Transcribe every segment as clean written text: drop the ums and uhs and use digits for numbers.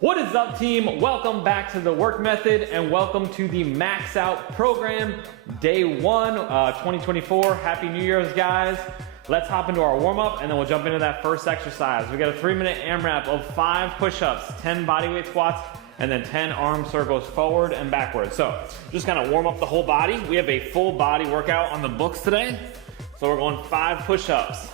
What is up, team? Welcome back to the work method and welcome to the Max Out program, day 1, 2024. Happy New Year's, guys. Let's hop into our warm-up and then we'll jump into that first exercise. We got a 3-minute AMRAP of 5 push-ups, 10 bodyweight squats, and then 10 arm circles forward and backwards. So just kind of warm up the whole body. We have a full body workout on the books today. So we're going 5 push-ups,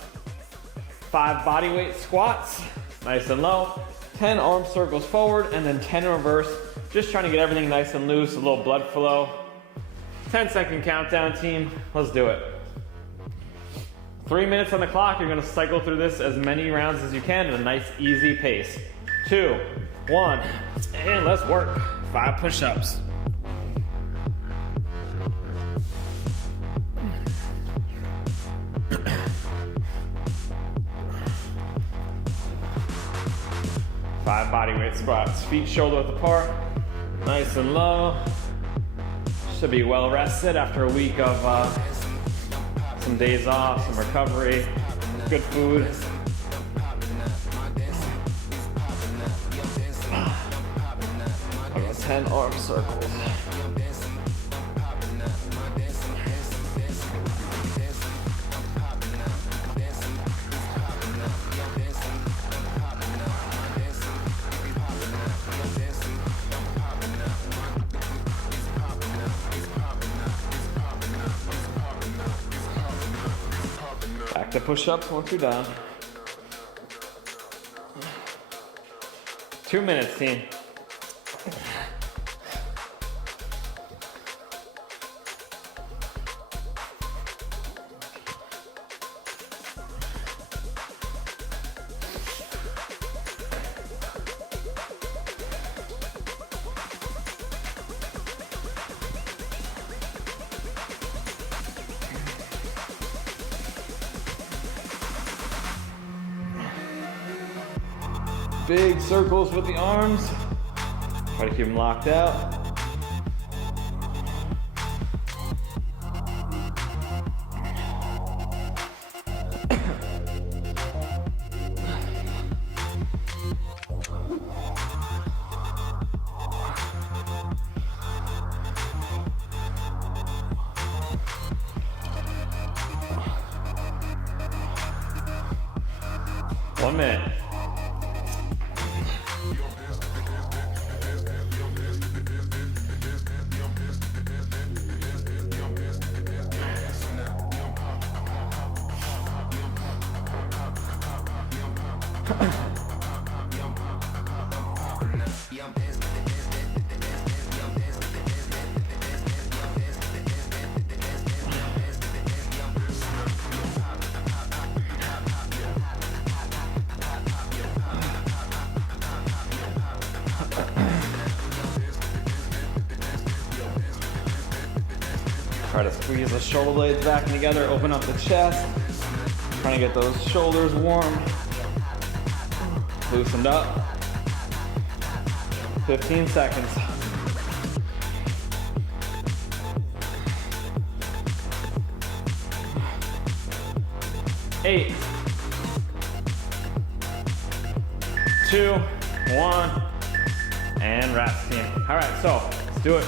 5 bodyweight squats, nice and low, 10 arm circles forward, and then 10 in reverse. Just trying to get everything nice and loose, a little blood flow. 10-second countdown, team. Let's do it. 3 minutes on the clock. You're gonna cycle through this as many rounds as you can at a nice, easy pace. 2, 1, and let's work. 5 push-ups. Five bodyweight squats, feet shoulder width apart, nice and low. Should be well rested after a week of some days off, some recovery, good food. I got 10 arm circles. Back to push-ups once you're done. 2 minutes, team. Big circles with the arms. Try to keep them locked out. One minute. Try to squeeze the shoulder blades back together, open up the chest. Trying to get those shoulders warm. Loosened up. 15 seconds. 8, 2, 1, and wrap, team. All right, so let's do it.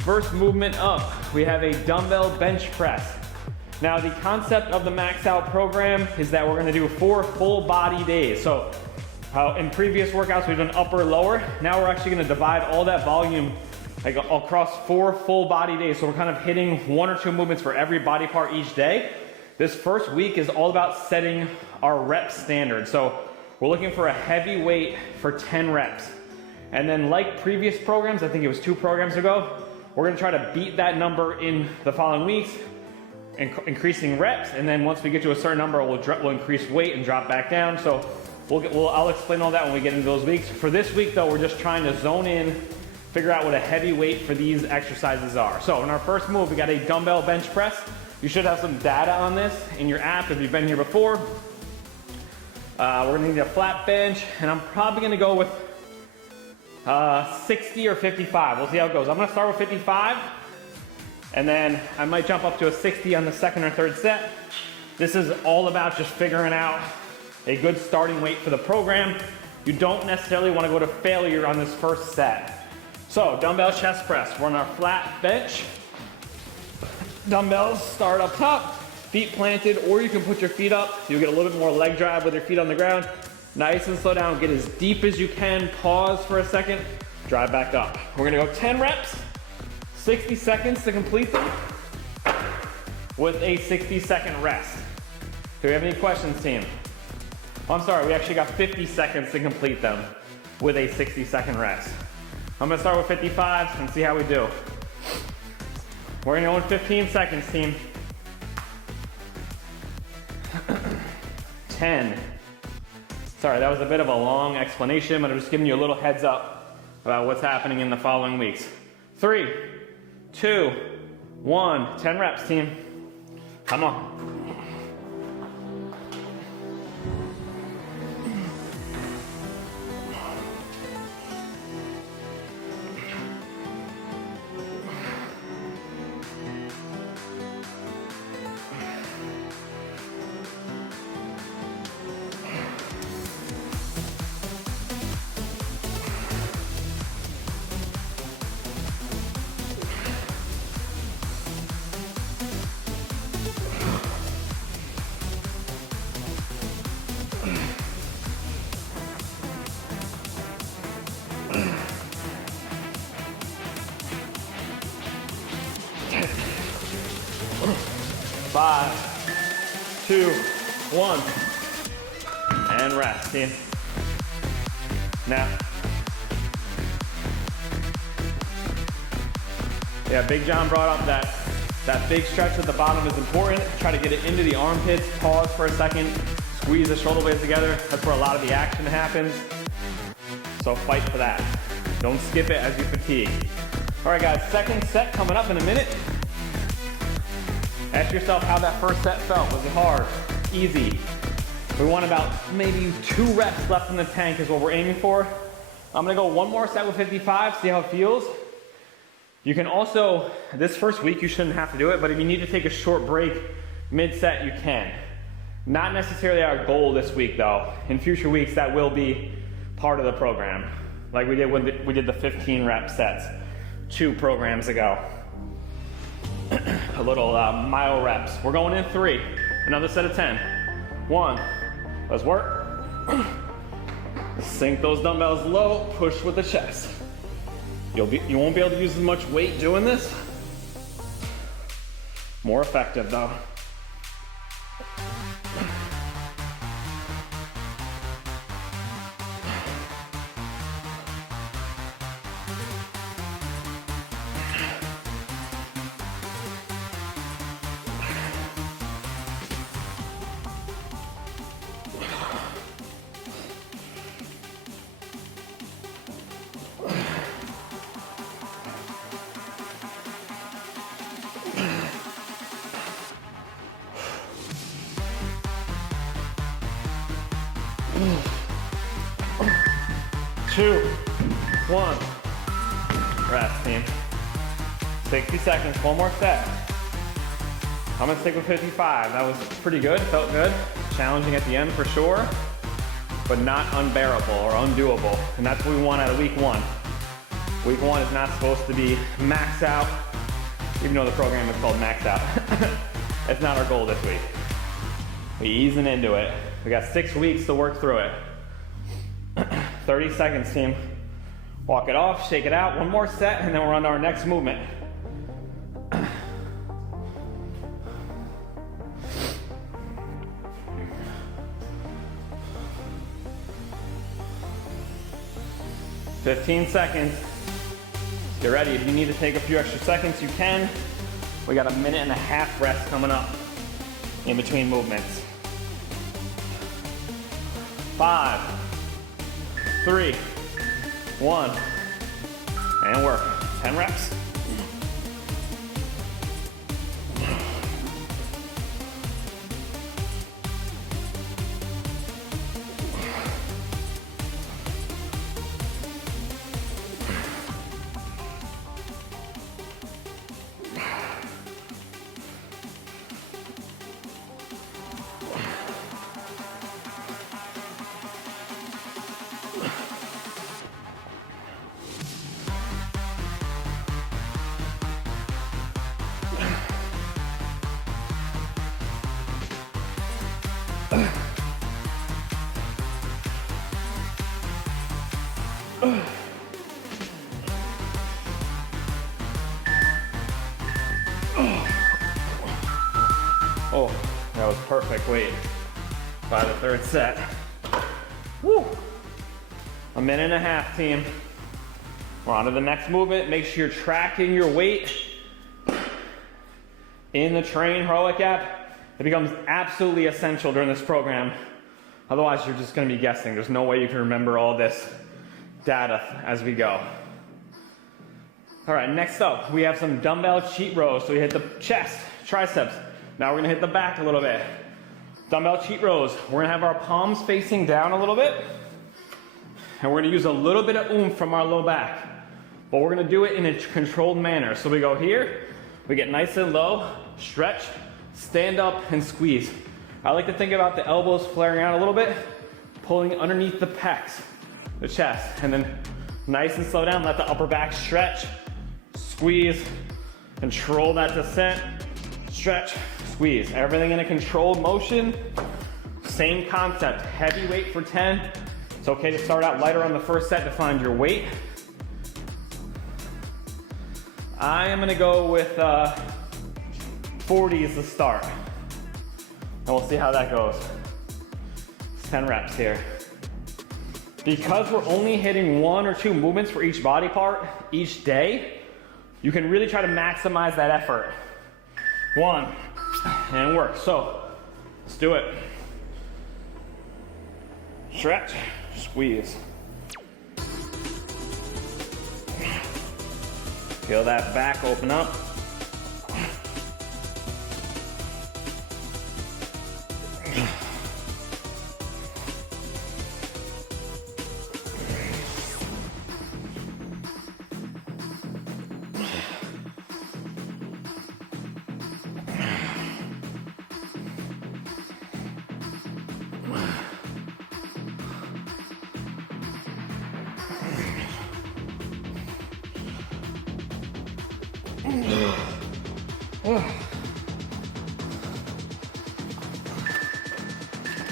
First movement up, we have a dumbbell bench press. Now the concept of the Max Out program is that we're gonna do 4 full body days. So in previous workouts, we've done upper, lower. Now we're actually gonna divide all that volume like across 4 full body days. So we're kind of hitting 1 or 2 movements for every body part each day. This first week is all about setting our rep standard. So we're looking for a heavy weight for 10 reps. And then like previous programs, I think it was 2 programs ago, we're gonna try to beat that number in the following weeks, increasing reps, and then once we get to a certain number, we'll increase weight and drop back down. So I'll explain all that when we get into those weeks. For this week though, we're just trying to zone in, figure out what a heavy weight for these exercises are. So in our first move, we got a dumbbell bench press. You should have some data on this in your app if you've been here before. We're gonna need a flat bench, and I'm probably gonna go with 60 or 55. We'll see how it goes. I'm gonna start with 55, and then I might jump up to a 60 on the second or third set. This is all about just figuring out a good starting weight for the program. You don't necessarily want to go to failure on this first set. So dumbbell chest press. We're on our flat bench. Dumbbells start up top, feet planted, or you can put your feet up. You'll get a little bit more leg drive with your feet on the ground. Nice and slow down, get as deep as you can, pause for a second, drive back up. We're gonna go 10 reps, 60 seconds to complete them with a 60-second rest. Do we have any questions, team? Oh, I'm sorry, we actually got 50 seconds to complete them with a 60-second rest. I'm gonna start with 55 and see how we do. We're gonna go in 15 seconds, team. 10. Sorry, that was a bit of a long explanation, but I'm just giving you a little heads up about what's happening in the following weeks. 3, 2, 1, 10 reps, team. Come on. Five, 2, 1, and rest, team. Now, yeah, Big John brought up that big stretch at the bottom is important. Try to get it into the armpits, pause for a second, squeeze the shoulder blades together. That's where a lot of the action happens. So fight for that. Don't skip it as you fatigue. All right, guys, second set coming up in a minute. Ask yourself how that first set felt. Was it hard? Easy? We want about maybe 2 reps left in the tank is what we're aiming for. I'm gonna go one more set with 55, see how it feels. You can also, this first week you shouldn't have to do it, but if you need to take a short break mid-set, you can. Not necessarily our goal this week though. In future weeks, that will be part of the program. Like we did when we did the 15 rep sets 2 programs ago. A little mile reps. We're going in 3. Another set of 10. 1. Let's work. Sink those dumbbells low. Push with the chest. You won't be able to use as much weight doing this. More effective though. Two, 1. Rest, team. 60 seconds, one more set. I'm gonna stick with 55. That was pretty good, felt good. Challenging at the end for sure, but not unbearable or undoable. And that's what we want out of week 1. Week 1 is not supposed to be max out, even though the program is called Max Out. It's not our goal this week. We're easing into it. We got 6 weeks to work through it. 30 seconds, team. Walk it off, shake it out. One more set, and then we're on to our next movement. $15 seconds. Get ready. If you need to take a few extra seconds, you can. We got a 1.5-minute rest coming up in between movements. 5, 3, 1, and work. 10 reps. Oh, that was perfect weight by the third set. Woo! A minute and a half, team. We're on to the next movement. Make sure you're tracking your weight in the train heroic app. It becomes absolutely essential during this program. Otherwise, you're just gonna be guessing. There's no way you can remember all this data as we go. All right, next up, we have some dumbbell cheat rows. So we hit the chest, triceps. Now we're gonna hit the back a little bit. Dumbbell cheat rows. We're gonna have our palms facing down a little bit. And we're gonna use a little bit of oomph from our low back. But we're gonna do it in a controlled manner. So we go here, we get nice and low, stretch, stand up, and squeeze. I like to think about the elbows flaring out a little bit, pulling underneath the pecs, the chest, and then nice and slow down, let the upper back stretch, squeeze, control that descent, stretch, squeeze. Everything in a controlled motion. Same concept, heavy weight for 10. It's okay to start out lighter on the first set to find your weight. I am gonna go with 40 as the start. And we'll see how that goes. It's 10 reps here. Because we're only hitting 1 or 2 movements for each body part each day, you can really try to maximize that effort. 1, and work. So, let's do it. Stretch, squeeze. Feel that back open up.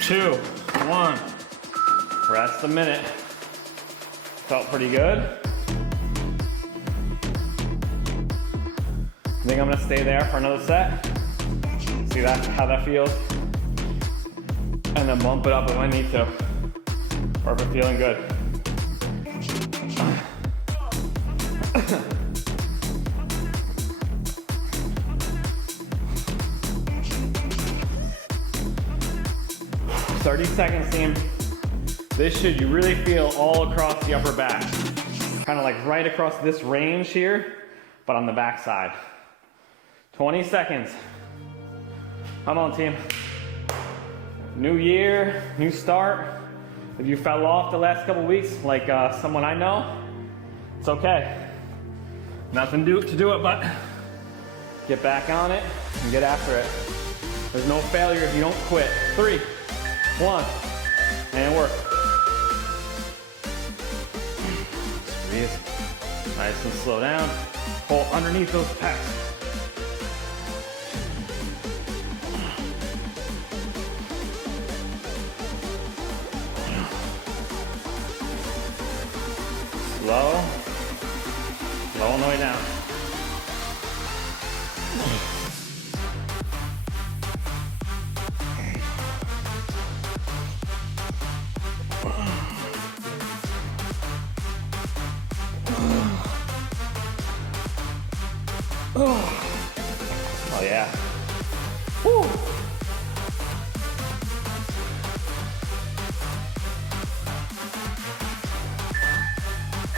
Two, 1. Rest a minute. Felt pretty good. I think I'm gonna stay there for another set. See how that feels? And then bump it up if I need to. Or if I'm feeling good. "30 seconds, team." This should you really feel all across the upper back. Kind of like right across this range here, but on the back side. 20 seconds. Come on, team. New year, new start. If you fell off the last couple weeks, like someone I know, it's okay. Nothing to do it but get back on it and get after it. There's no failure if you don't quit. 3, 1, and work. Squeeze. Nice and slow down. Pull underneath those pecs. Slow. Slow on the way down. Oh yeah. Woo.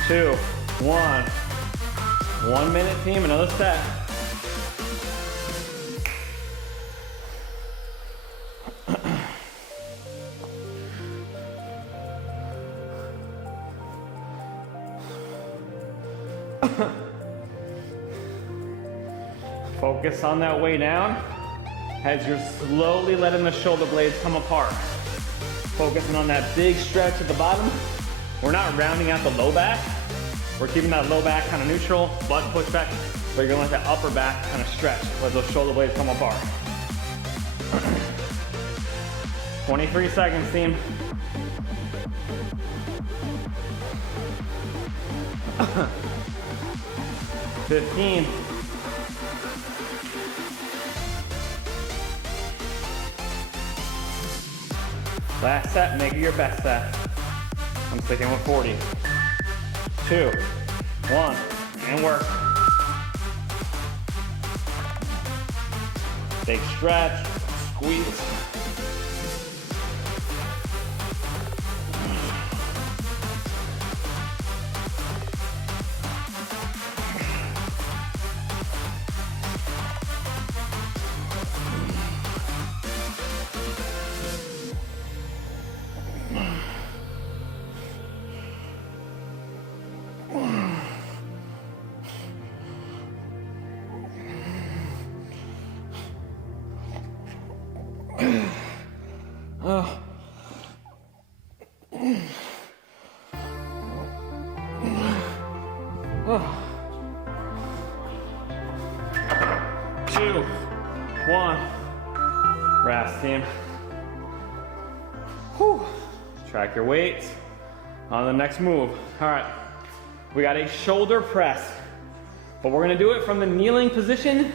Two, 1. 1 minute, team, another set. Focus on that way down as you're slowly letting the shoulder blades come apart. Focusing on that big stretch at the bottom. We're not rounding out the low back. We're keeping that low back kind of neutral, butt push back, but you're gonna let that upper back kind of stretch, let those shoulder blades come apart. 23 seconds, team. $15. Last set, make it your best set. I'm sticking with 40. 2, 1, and work. Big stretch, squeeze. Oh. 2, 1. Rest, team. Whew. Track your weights. On the next move. All right. We got a shoulder press, but we're gonna do it from the kneeling position,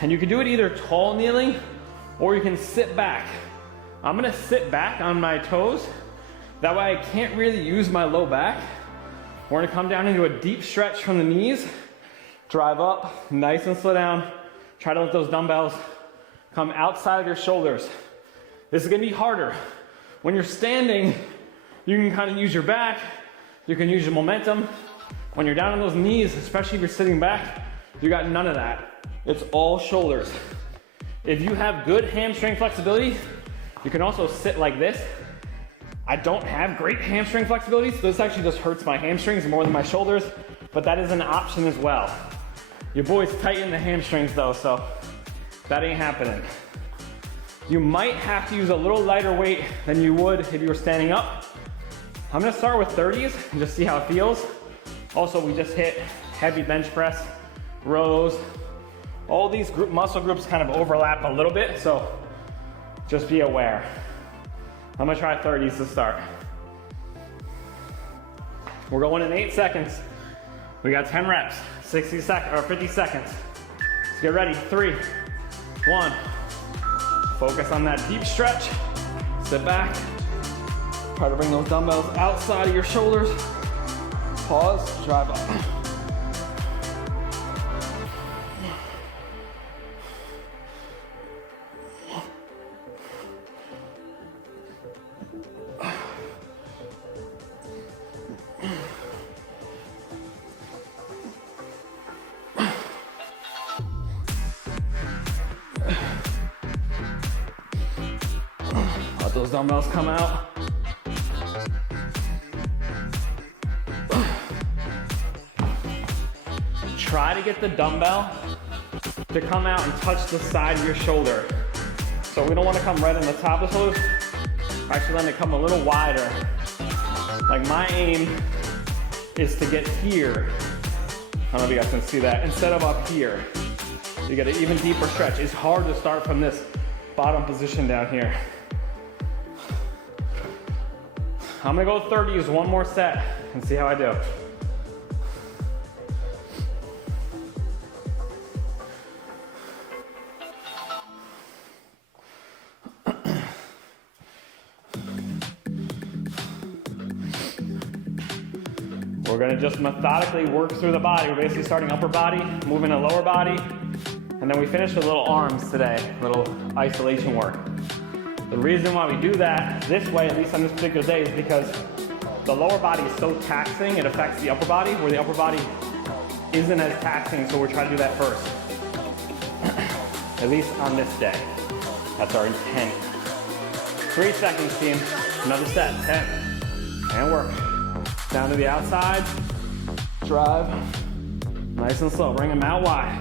and you can do it either tall kneeling or you can sit back. I'm gonna sit back on my toes. That way I can't really use my low back. We're gonna come down into a deep stretch from the knees, drive up, nice and slow down. Try to let those dumbbells come outside of your shoulders. This is gonna be harder. When you're standing, you can kind of use your back, you can use your momentum. When you're down on those knees, especially if you're sitting back, you got none of that. It's all shoulders. If you have good hamstring flexibility, you can also sit like this. I don't have great hamstring flexibility, so this actually just hurts my hamstrings more than my shoulders, but that is an option as well. Your boys tighten the hamstrings though, so that ain't happening. You might have to use a little lighter weight than you would if you were standing up. I'm gonna start with 30s and just see how it feels. Also, we just hit heavy bench press, rows. All these muscle groups kind of overlap a little bit, so just be aware. I'm gonna try 30s to start. We're going in 8 seconds. We got 10 reps, 50 seconds. Let's get ready, 3, 1. Focus on that deep stretch. Sit back. Try to bring those dumbbells outside of your shoulders. Pause, drive up. Let those dumbbells come out. Try to get the dumbbell to come out and touch the side of your shoulder. So we don't want to come right on the top of the shoulders. Actually let it come a little wider. Like my aim is to get here. I don't know if you guys can see that. Instead of up here. You get an even deeper stretch. It's hard to start from this bottom position down here. I'm gonna go 30s, one more set, and see how I do. We're gonna just methodically work through the body. We're basically starting upper body, moving to lower body, and then we finish with little arms today, little isolation work. The reason why we do that this way, at least on this particular day, is because the lower body is so taxing, it affects the upper body, where the upper body isn't as taxing, so we're trying to do that first. At least on this day. That's our intent. 3 seconds, team. Another set, 10. And work. Down to the outside, drive, nice and slow, bring them out wide.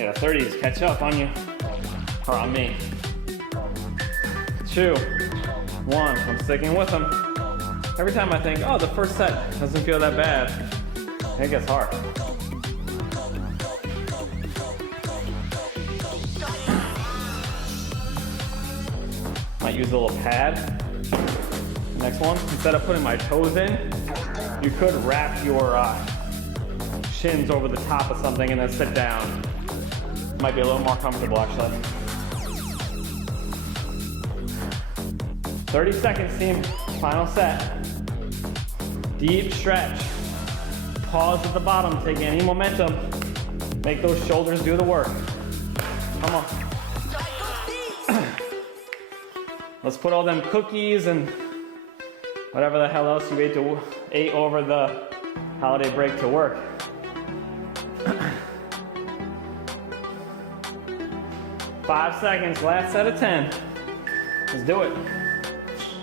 Yeah, the 30s catch up on you, or on me. 2, 1, I'm sticking with them. Every time I think, oh, the first set doesn't feel that bad, it gets hard. Might use a little pad. Next one, instead of putting my toes in, you could wrap your shins over the top of something and then sit down. Might be a little more comfortable actually. 30 seconds, team. Final set. Deep stretch. Pause at the bottom, take any momentum. Make those shoulders do the work. Come on. Let's put all them cookies and whatever the hell else you ate over the holiday break to work. 5 seconds, last set of 10. Let's do it.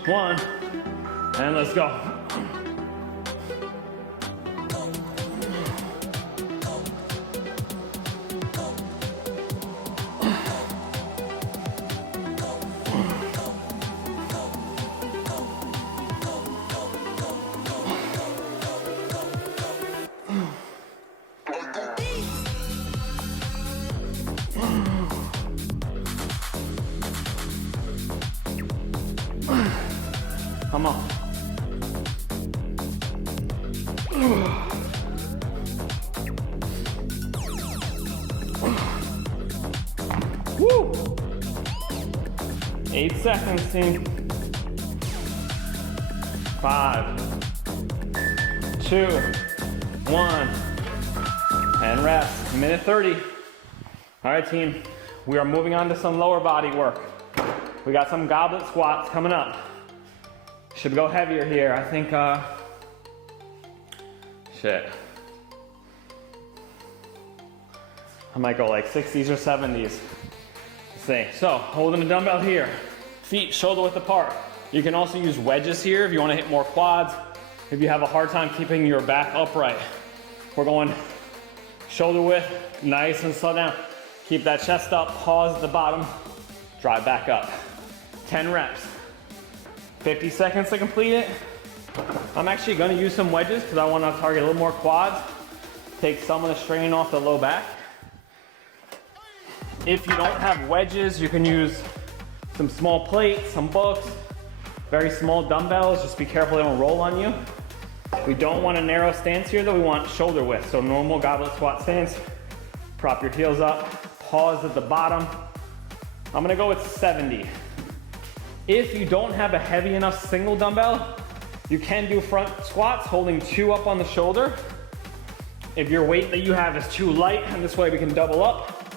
1, and let's go. Come on. Woo! 8 seconds, team. 5, 2, 1, and rest. Minute 30. All right, team. We are moving on to some lower body work. We got some goblet squats coming up. Should go heavier here. I think, shit. I might go like 60s or 70s. Let's see. So, holding a dumbbell here. Feet shoulder width apart. You can also use wedges here if you want to hit more quads. If you have a hard time keeping your back upright. We're going shoulder width, nice and slow down. Keep that chest up, pause at the bottom, drive back up. 10 reps. 50 seconds to complete it. I'm actually going to use some wedges because I want to target a little more quads. Take some of the strain off the low back. If you don't have wedges, you can use some small plates, some books, very small dumbbells. Just be careful they don't roll on you. We don't want a narrow stance here though. We want shoulder width. So normal goblet squat stance. Prop your heels up. Pause at the bottom. I'm going to go with 70. If you don't have a heavy enough single dumbbell, you can do front squats holding 2 up on the shoulder. If your weight that you have is too light, and this way we can double up.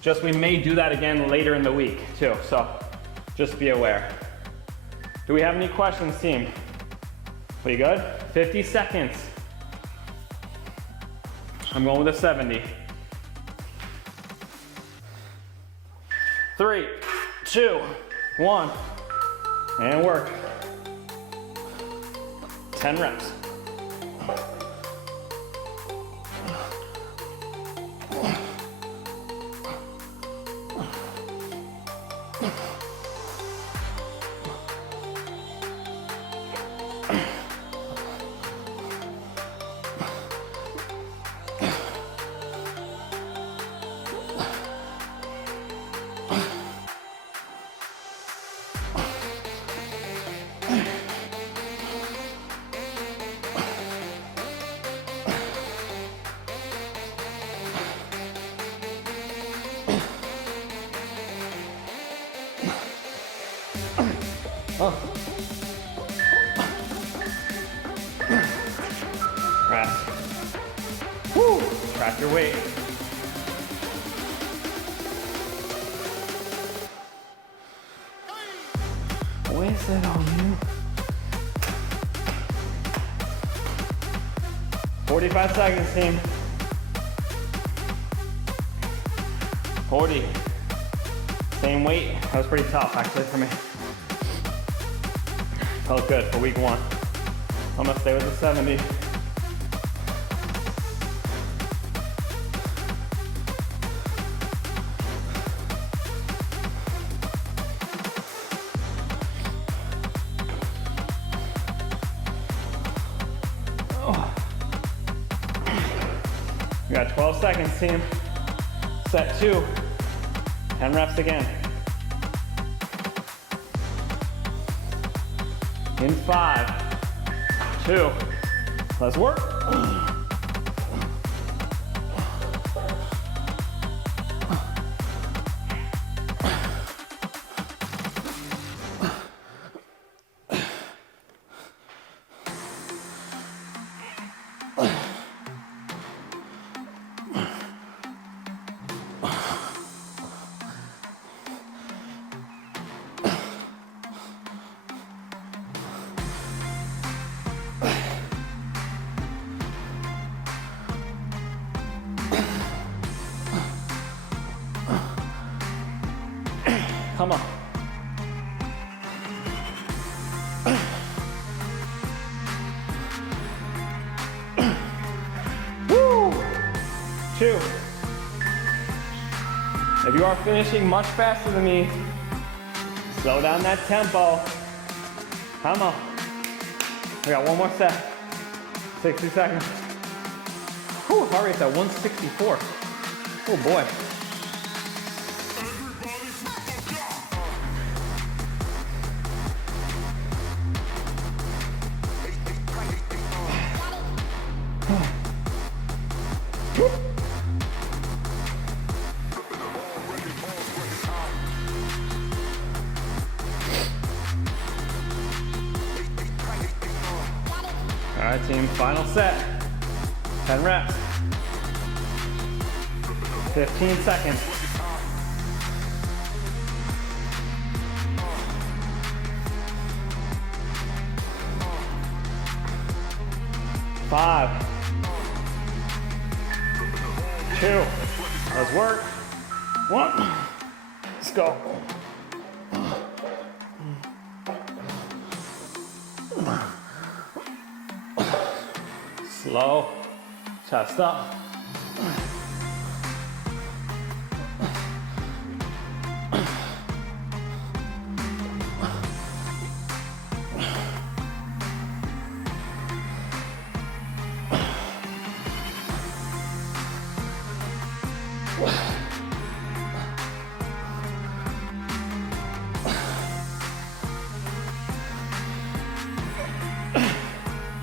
Just we may do that again later in the week too, so just be aware. Do we have any questions, team? We good? 50 seconds. I'm going with a 70. 3, 2, 1. And work. 10 reps. Rest. Woo! Track your weight. Where's it on you? 45 seconds, team. 40. Same weight. That was pretty tough, actually, for me. Felt good for week 1. I'm gonna stay with the 70. got 12 seconds, team. Set 2, 10 reps again. In 5, 2, let's work. Come on. Woo! 2. If you are finishing much faster than me, slow down that tempo. Come on. We got one more set. 60 seconds. Whew, heart rate's at 164. Oh boy. All right, team, final set. 10 reps. 15 seconds. 5, 2, let's work. 1, let's go. Slow, chest up.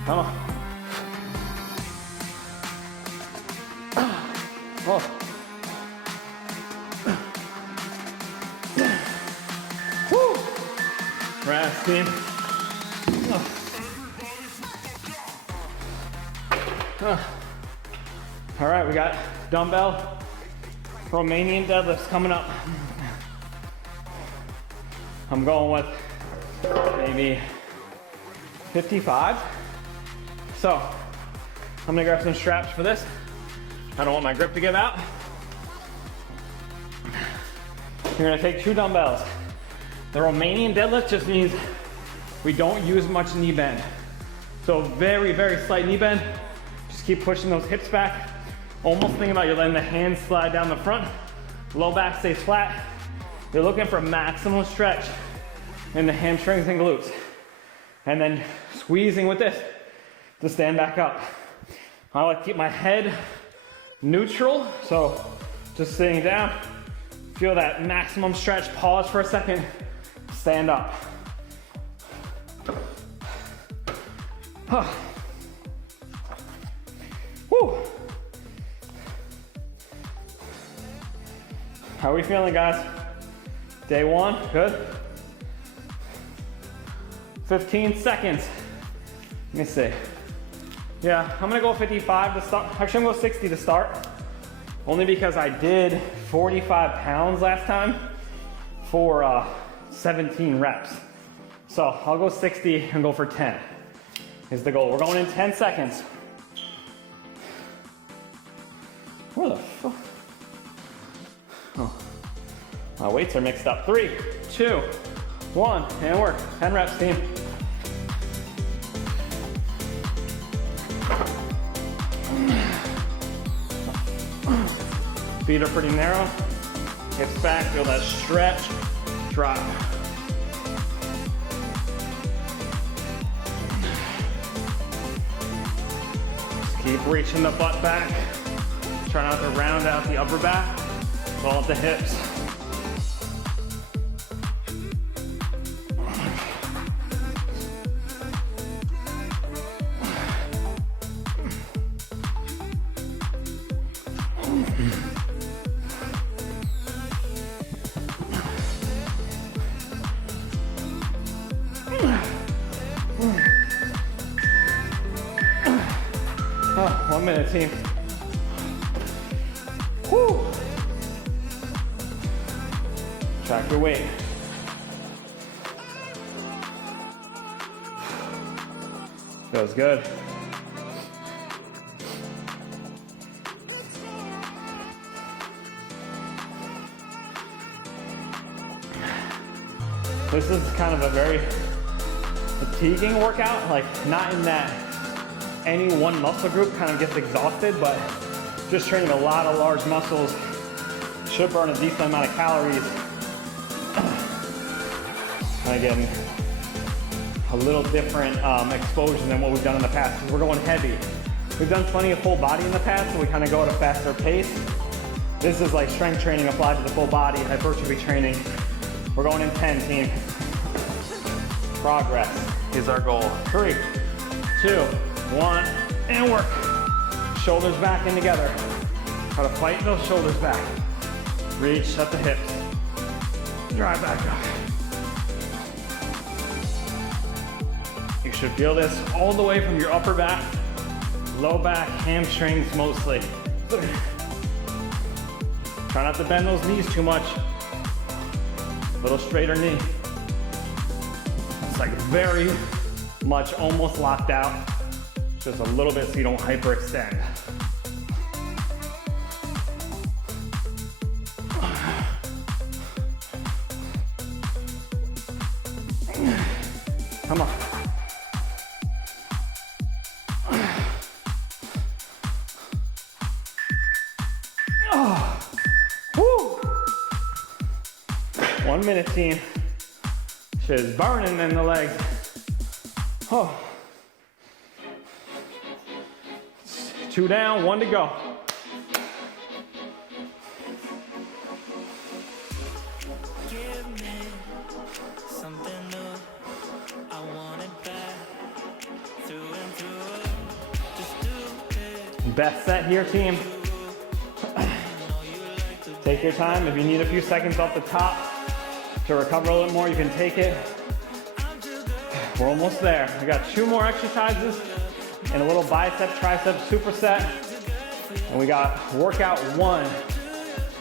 Come on. Oh. Woo. Rest, team. All right, we got dumbbell Romanian deadlifts coming up. I'm going with maybe 55. So I'm gonna grab some straps for this. I don't want my grip to give out. You're gonna take 2 dumbbells. The Romanian deadlift just means we don't use much knee bend. So very, very slight knee bend. Just keep pushing those hips back. Almost think about you're letting the hands slide down the front. Low back stays flat. You're looking for maximum stretch in the hamstrings and glutes. And then squeezing with this to stand back up. I like to keep my head neutral, so just sitting down, feel that maximum stretch, pause for a second, stand up. Woo. How are we feeling, guys? Day 1, good? 15 seconds. Let me see. Yeah, I'm gonna go 55 to start. Actually, I'm gonna go 60 to start. Only because I did 45 pounds last time for 17 reps. So I'll go 60 and go for 10 is the goal. We're going in 10 seconds. Where the fuck? Oh, my weights are mixed up. 3, 2, 1, and work. 10 reps, team. Feet are pretty narrow. Hips back, feel that stretch. Drop. Just keep reaching the butt back. Try not to round out the upper back, roll up the hips. Oh, 1 minute, team. Woo. Track your weight. Feels good. This is kind of a very fatiguing workout, like not in that any one muscle group kind of gets exhausted, but just training a lot of large muscles should burn a decent amount of calories. And again, a little different explosion than what we've done in the past, because we're going heavy. We've done plenty of full body in the past, so we kind of go at a faster pace. This is like strength training applied to the full body, hypertrophy training. We're going in 10, team. Progress is our goal. 3, 2, 1, and work. Shoulders back and together. Try to fight those shoulders back. Reach at the hips. Drive back up. You should feel this all the way from your upper back, low back, hamstrings mostly. Try not to bend those knees too much. Little straighter knee. It's like very much almost locked out. Just a little bit so you don't hyperextend. Come on. Oh. Woo. 1 minute, team. Shit is burning in the legs. Oh. 2 down, 1 to go. Give me something new. I want it back, through and through. Just do it. Best set here, team. Take your time. If you need a few seconds off the top to recover a little more, you can take it. We're almost there. We got 2 more exercises and a little bicep, tricep superset. And we got workout 1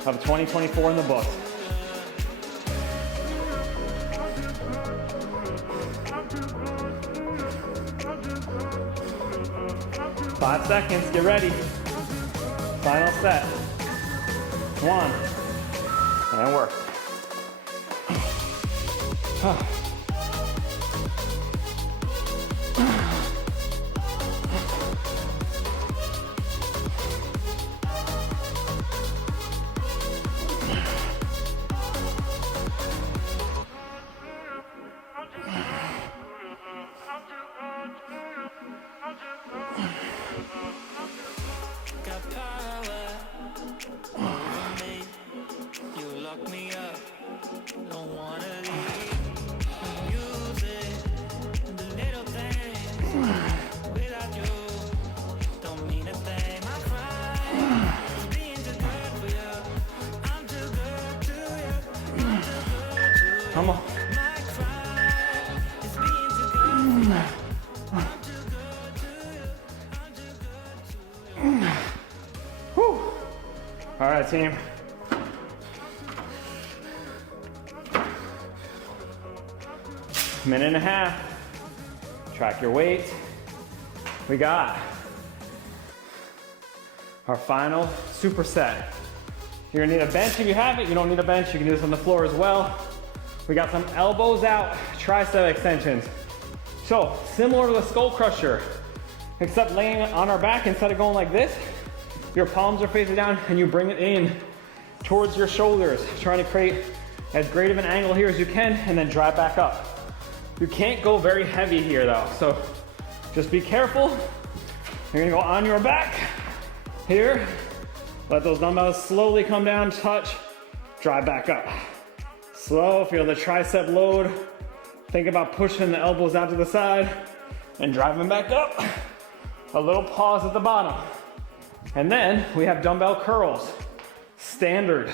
of 2024 in the book. Five seconds, get ready. Final set. 1, and work. Got power over me. You lock me up. Don't wanna leave. Use it. The little things. Without you, don't mean a thing. My pride is being too good for you. I'm too good to you. I'm too good to you. Come on. My pride is being too good for you. I'm too good to you. I'm too good to you. Whew. All right, team. Minute and a half. Track your weight. We got our final superset. You're gonna need a bench if you have it. You don't need a bench. You can do this on the floor as well. We got some elbows out, tricep extensions. So similar to the skull crusher, except laying on our back, instead of going like this, your palms are facing down and you bring it in towards your shoulders, trying to create as great of an angle here as you can and then drive back up. You can't go very heavy here though, so just be careful. You're gonna go on your back here, Let those dumbbells slowly come down, touch, drive back up. Slow, feel the tricep load. Think about pushing the elbows out to the side and driving back up. A little pause at the bottom. And then we have dumbbell curls. Standard,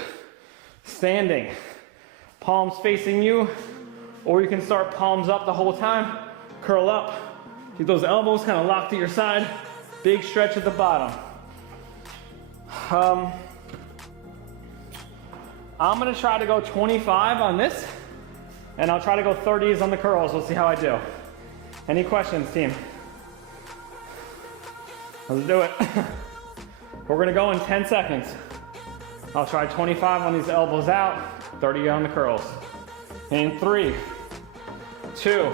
standing, palms facing you, or you can start palms up the whole time, curl up. Keep those elbows kind of locked at your side. Big stretch at the bottom. I'm gonna try to go 25 on this, and I'll try to go 30s on the curls. We'll see how I do. Any questions, team? Let's do it. We're gonna go in 10 seconds. I'll try 25 on these elbows out, 30 on the curls. In 3, 2,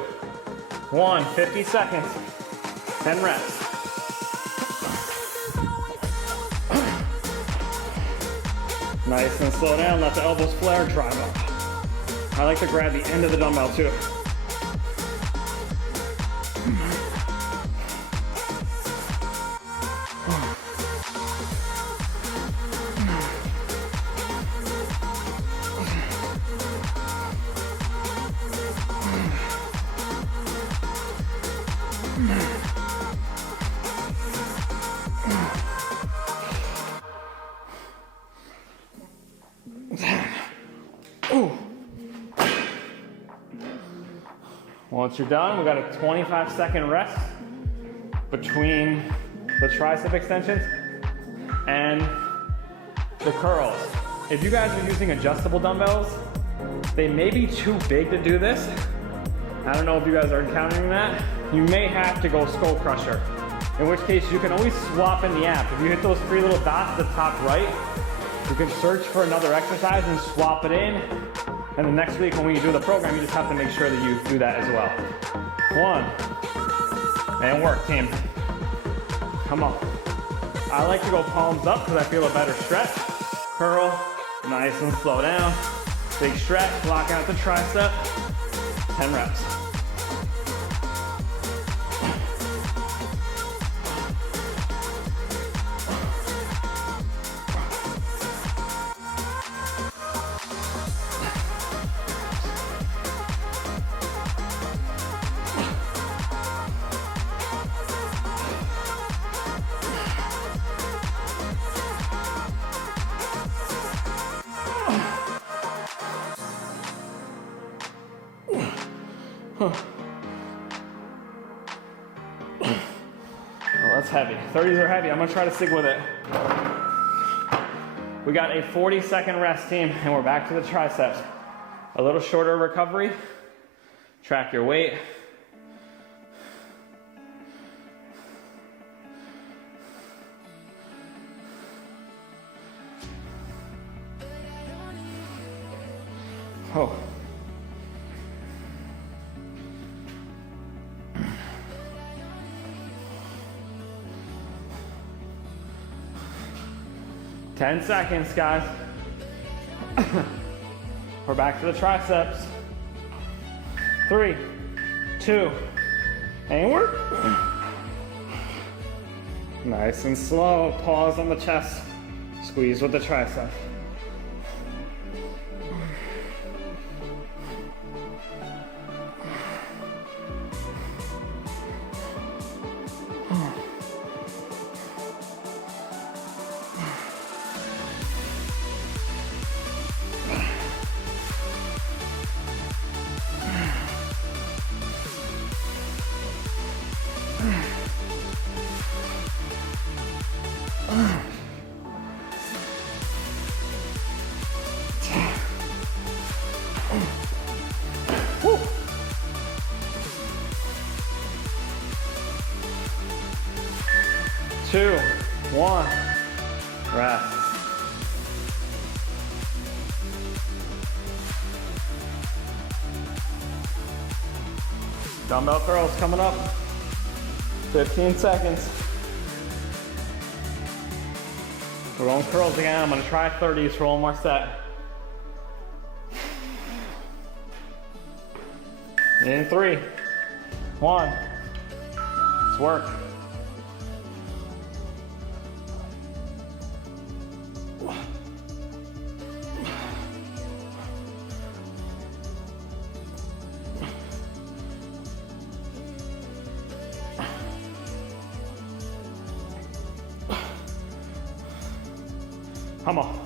1, 50 seconds, 10 reps. Nice and slow down, let the elbows flare, drive up. I like to grab the end of the dumbbell too. Once you're done, we got a 25-second rest between the tricep extensions and the curls. If you guys are using adjustable dumbbells, they may be too big to do this. I don't know if you guys are encountering that. You may have to go skull crusher, in which case you can always swap in the app. If you hit those 3 little dots at the top right, you can search for another exercise and swap it in. And the next week when we do the program, you just have to make sure that you do that as well. 1, and work, team. Come on. I like to go palms up because I feel a better stretch. Curl, nice and slow down. Big stretch, lock out the tricep. 10 reps. Oh, that's heavy. 30s are heavy. I'm gonna try to stick with it. We got a 40-second rest, team, and we're back to the triceps. A little shorter recovery. Track your weight. Oh. Ten seconds, guys. We're back to the triceps. 3, 2, and work. Nice and slow. Pause on the chest. Squeeze with the tricep. Woo. 2, 1, rest. Dumbbell curls coming up. 15 seconds. We're going curls again. I'm gonna try 30s for one more set. In 3, 1, let's work. Come on.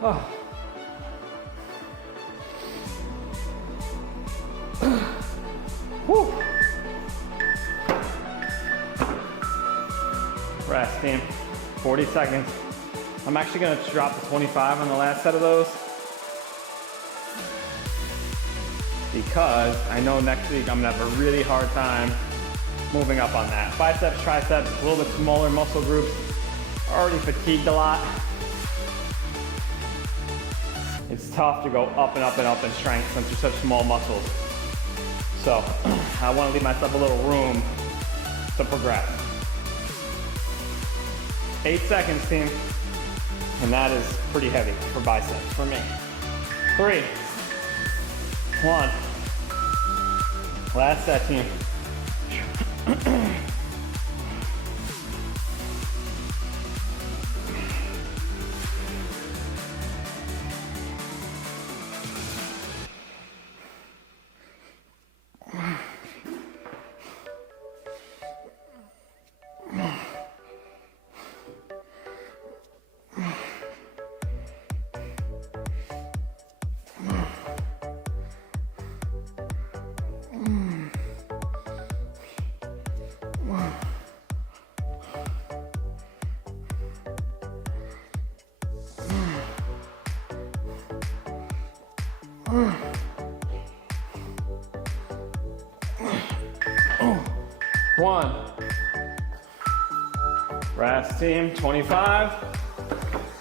Oh. Whew. Rest, team. 40 seconds. I'm actually gonna drop to 25 on the last set of those because I know next week I'm gonna have a really hard time moving up on that. Biceps, triceps, a little bit smaller muscle groups. Already fatigued a lot. It's tough to go up and up and up in strength since you're such small muscles. So I want to leave myself a little room to progress. 8 seconds, team. And that is pretty heavy for biceps for me. 3, 1. Last set, team. One. Rest, team. 25.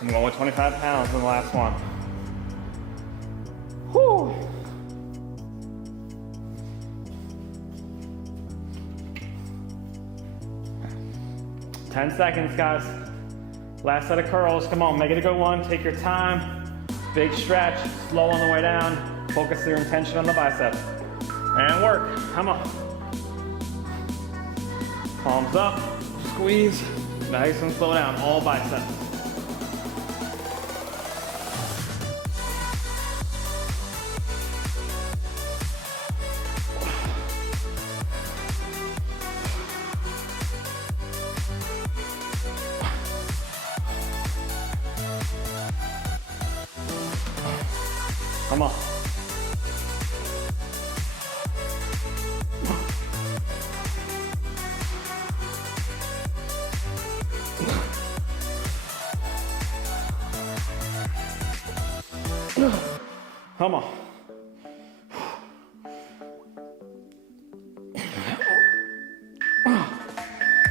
I'm going with 25 pounds in the last one. Whew. Ten seconds, guys. Last set of curls. Come on, make it a good one. Take your time. Big stretch. Slow on the way down. Focus your intention on the biceps. And work. Come on. Palms up. Squeeze. Nice and slow down. All biceps. Come on. Come on.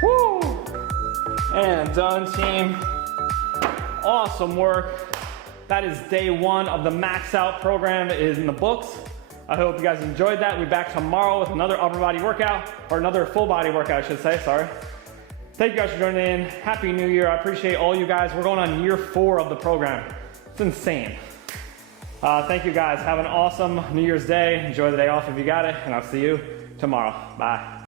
Woo! And done, team. Awesome work. That is day one of the Max Out program. It is in the books. I hope you guys enjoyed that. We'll be back tomorrow with another upper body workout, or another full body workout, I should say, sorry. Thank you guys for joining in. Happy New Year. I appreciate all you guys. We're going on year 4 of the program. It's insane. Thank you guys. Have an awesome New Year's Day. Enjoy the day off if you got it, and I'll see you tomorrow. Bye.